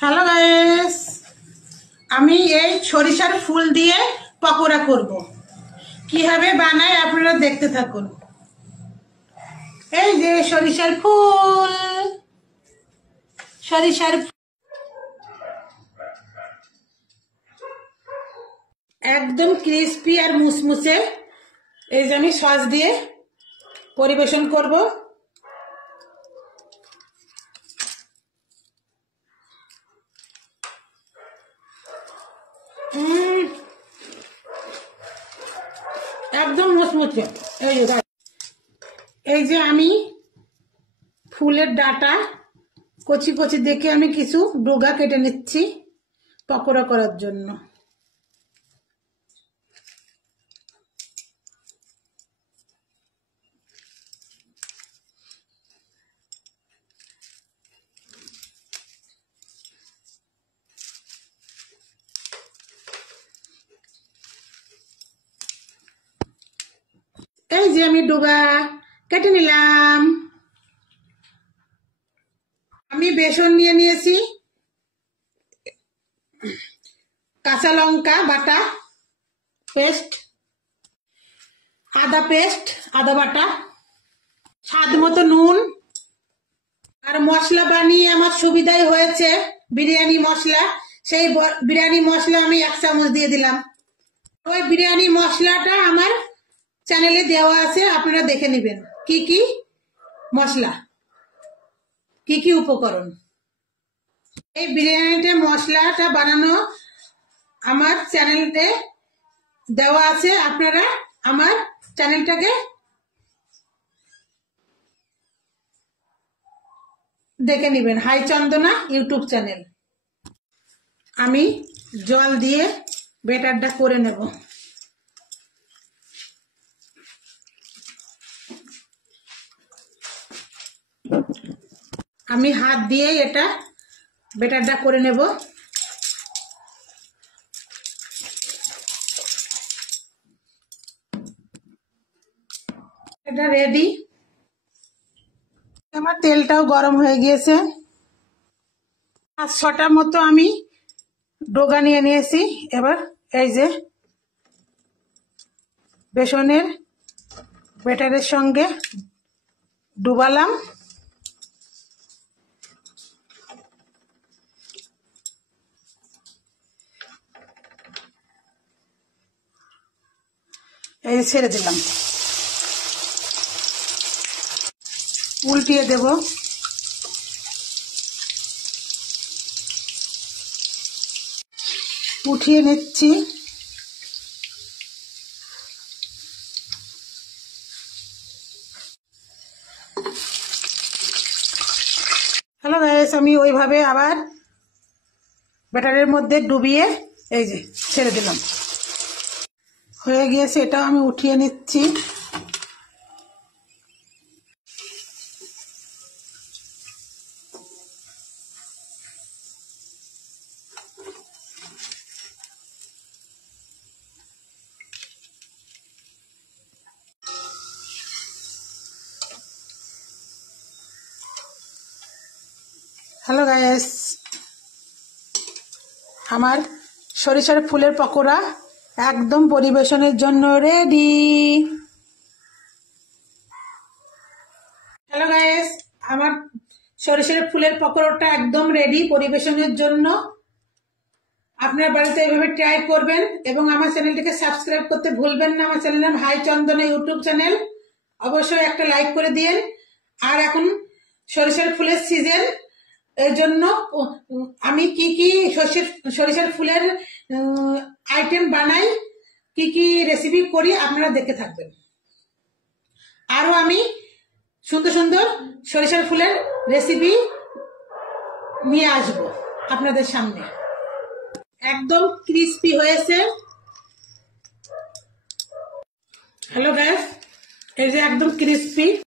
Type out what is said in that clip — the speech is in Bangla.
হ্যালো গাইস, আমি এই সরিষার ফুল দিয়ে পকোড়া করব। কিভাবে বানাই আপনারা দেখতে থাকুন। এই যে সরিষার ফুল, সরিষার একদম ক্রিস্পি আর মুসমুসে। এই যে আমি সস দিয়ে পরিবেশন করব। একদম মুসমুসে। এই যে আমি ফুলের ডাটা কচি কচি দেখে আমি কিছু ডগা কেটে নিচ্ছি পকোড়া করার জন্য। এই যে আমি ডগা কেটে নিলাম। আমি বেসন নিয়ে নিয়েছি, কাঁচা লঙ্কা বাটা পেস্ট, আদা পেস্ট, আদা বাটা, স্বাদ মতো নুন, আর মশলা বানিয়ে আমার সুবিধাই হয়েছে বিরিয়ানি মশলা। সেই বিরিয়ানি মশলা আমি 1 চামচ দিয়ে দিলাম। ওই বিরিয়ানি মশলাটা আমার চ্যানেলে দেওয়া আছে, আপনারা দেখে নেবেন কি কি মশলা, কি কি উপকরণ। এই বিরিয়ানিটা মশলাটা বানানো আমার চ্যানেলে দেওয়া আছে, আপনারা আমার চ্যানেলটাকে দেখে নেবেন। হাই চন্দনা ইউটিউব চ্যানেল। আমি জল দিয়ে ব্যাটারটা করে নেব। আমি হাত দিয়ে এটা ব্যাটারটা করে নেব। এটা রেডি। আমার তেলটাও গরম হয়ে গিয়েছে। 5-6টা মতো আমি ডোগা নিয়ে নিয়েছি। এবার এই যে বেসনের ব্যাটারের সঙ্গে ডুবালাম। এই ছেড়ে দিলাম, উল্টিয়ে দেব। উঠিয়ে নিচ্ছি। হ্যালো গাইস, আমি ওইভাবে আবার ব্যাটারের মধ্যে ডুবিয়ে এই যে ছেড়ে দিলাম। হয়ে গিয়েছে, এটাও আমি উঠিয়ে নিচ্ছি। হ্যালো গাইস, আমার সরিষার ফুলের পকোড়া একদম পরিবেশনের জন্য রেডি। হ্যালো গাইস, আমার সরিষার ফুলের পকোড়াটা একদম রেডি পরিবেশনের জন্য। আপনার বাড়িতে এইভাবে ট্রাই করবেন এবং আমার চ্যানেলটিকে সাবস্ক্রাইব করতে ভুলবেন না। আমার চ্যানেল নাম হাই চন্দনা ইউটিউব চ্যানেল। অবশ্যই একটা লাইক করে দিয়েন। আর এখন সরিষার ফুলের সিজন, এর জন্য আমি কি কি সরিষার ফুলের আইটেম বানাই, কি কি রেসিপি করি আপনারা দেখতে থাকবেন। আরো আমি সুন্দর সুন্দর সরিষার ফুলের রেসিপি নিয়ে আসব আপনাদের সামনে। একদম ক্রিস্পি হয়েছে। হ্যালো গাইস, এই যে একদম ক্রিস্পি।